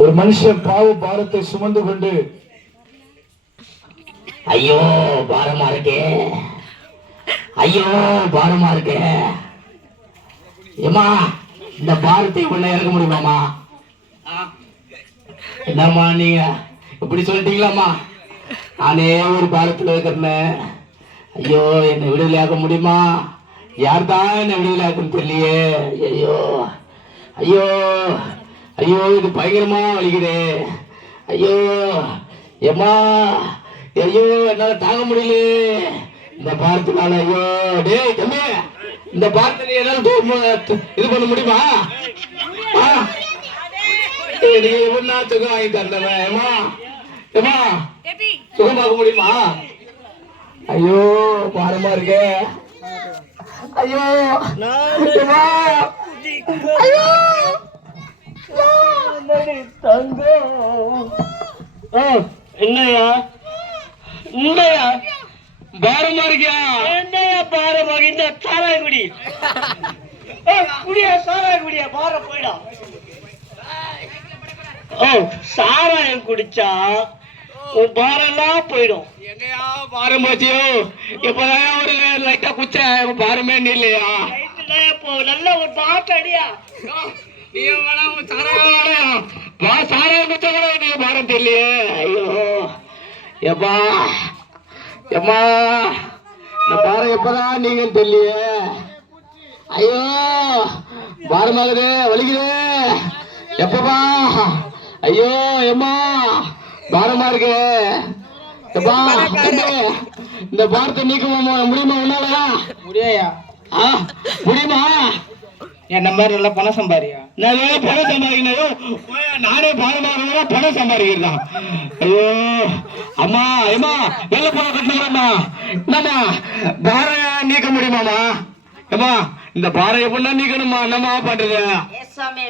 ஒரு மனுஷன் பாவ பாரத்தை சுமந்து கொண்டு ஐயோ பாரமா இருக்கே. ஐயோ பாரமா இருக்கே. ஏமா இந்த பாரத்தை உள்ள இறக்க முடியுமாமா என்னம்மா நீங்க? இப்படி சொல்லிட்டீங்களாம்மா? நானே ஒரு பாரத்தில் இருக்கிறேன். ஐயோ என்னை விடுதலையாக்க முடியுமா? யார் தான் என்னை விடுதலையாக்குன்னு தெரியலையே. ஐயோ ஐயோ. ஐயோ இது பயங்கரமா வலிக்குதே. ஐயோ ஏம்மா ஐயோ என்னால தாங்க முடியல. இந்த பாரத்தினால ஐயோ டேய் தம்பி இந்த பாரத்தில் என்னால இது பண்ண முடியுமா? நீ எப்படின்னா சுகம் வாங்கி தரலவன் ஏமா ஏமா சுகமாக்க முடியுமா? ஐயோ பாரமா இருக்கே. ஐயோ ஏம்மா. ஐயோ ஓ என்னையா? என்னையா பாரமா இருக்கியா என்னையா பாரமாக இந்த சாராய குடி ஓ குடியா சாராய குடியா பாரம் போயிடும் ஓ சாராயம் குடிச்சா உன் பாரெல்லாம் போயிடும். எங்கயா பாரம் போச்சியோ இப்பதான் ஒரு லைட்டா குச்ச? பாரமே இல்லையா? இப்போ நல்ல ஒரு பாட்டு அடியா. வா சாராயம் குச்ச கூட நீ பாரம் தெரியலையே. ஐயோ. எப்பா எப்பா இந்த பாரம் எப்பதான் நீங்க தெரியலையே. ஐயோ பாரமாகுது வலிக்குது. எப்பப்பா ஐயோ எம்மா பாரமா இருக்கு. எப்பா இந்த பாரத்தை நீக்க முடியுமா உன்னாலயா? முடியா ஆ, முடியுமா? என்ன மாதிரி நல்லா பணம் சம்பாரியா? நான் ஏன் பணம் சம்பாதிக்கணும் நானே பாரமாக பணம் சம்பாதிக்கிறதா ஐயோ அம்மா ஏமா வெள்ள பணம் கட்டணும்மா என்னம்மா பாரம் நீக்க முடியுமாம்மா? ஏமா இந்த பாரம் எப்படின்னா நீக்கணுமா என்னம்மா பண்றது?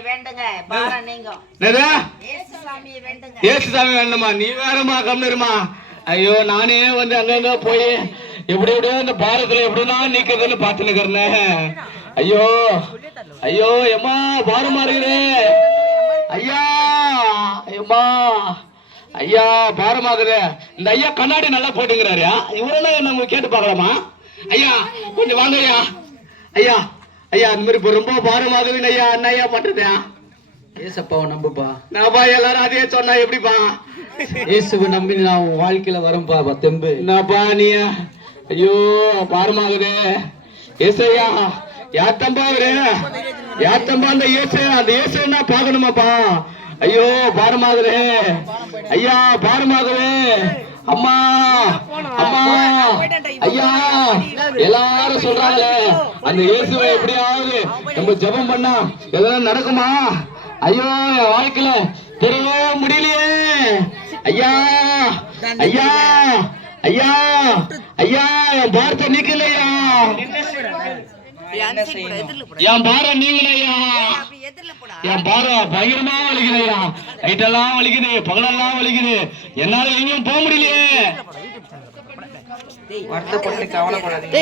வேண்டுங்க ஏசுசாமி வேண்டுங்க. ஏசுசாமி வேணுமா நீ வேறம்மா கம்மிருமா ஐயோ நானே வந்து அங்கங்க போய் எப்படி எப்படியோ இந்த பாரத்துல எப்படின்னா நீக்கிறதுன்னு பார்த்துன்னு ஐயோ ஐயோ எம்மா பாரமா இருக்குது ஐயா ஐயம்மா ஐயா பாரமாகுது. இந்த ஐயா கண்ணாடி நல்லா போட்டுங்கிறாரு. இவரெல்லாம் நம்ம கேட்டு பார்க்கலாமா? ஐயா கொஞ்சம் வாங்க ஐயா. ஐயா ஐயா அந்த மாதிரி இப்போ ரொம்ப பாரமாகுதுன்னு ஐயா என்ன ஐயா பண்றது ஏசப்பாவை நம்புப்பா. நான்ப்பா எல்லாரும் அதே சொன்னா எப்படிப்பா? இயேசுவை நம்பி நான் உன் வாழ்க்கையில வரேன்பா பா, தெம்பு. என்னப்பா நீ? ஐயோ பாரமாகுதே. ஏசையா யாத்தம்பா அவரு? யாத்தம்பா அந்த ஏசு அந்த ஏசு என்ன பாக்கணுமாப்பா ஐயோ பாரமாகுதே ஐயா பாரமாகுதே அம்மா அம்மா. ஐயா எல்லாரும் சொல்றாங்களே அந்த இயேசுவை எப்படியாவது நம்ம ஜெபம் பண்ணா எதனா நடக்குமா? ஐயோ என் வாழ்க்கையில தெரியவே முடியலையே. ஐயா ஐயா ஐயா ஐயா என் பாரத்தை நீக்கலையா? என் பாரம் நீங்களையா? எதிரில் போடா. என் பாரம் பயங்கரமா வலிக்குதையா? நைட்டெல்லாம் வலிக்குது பகலெல்லாம் வலிக்குது. என்னால எங்கேயும் போக முடியலையே. வருத்தப்பட்டு கவலைப்படாதீங்க.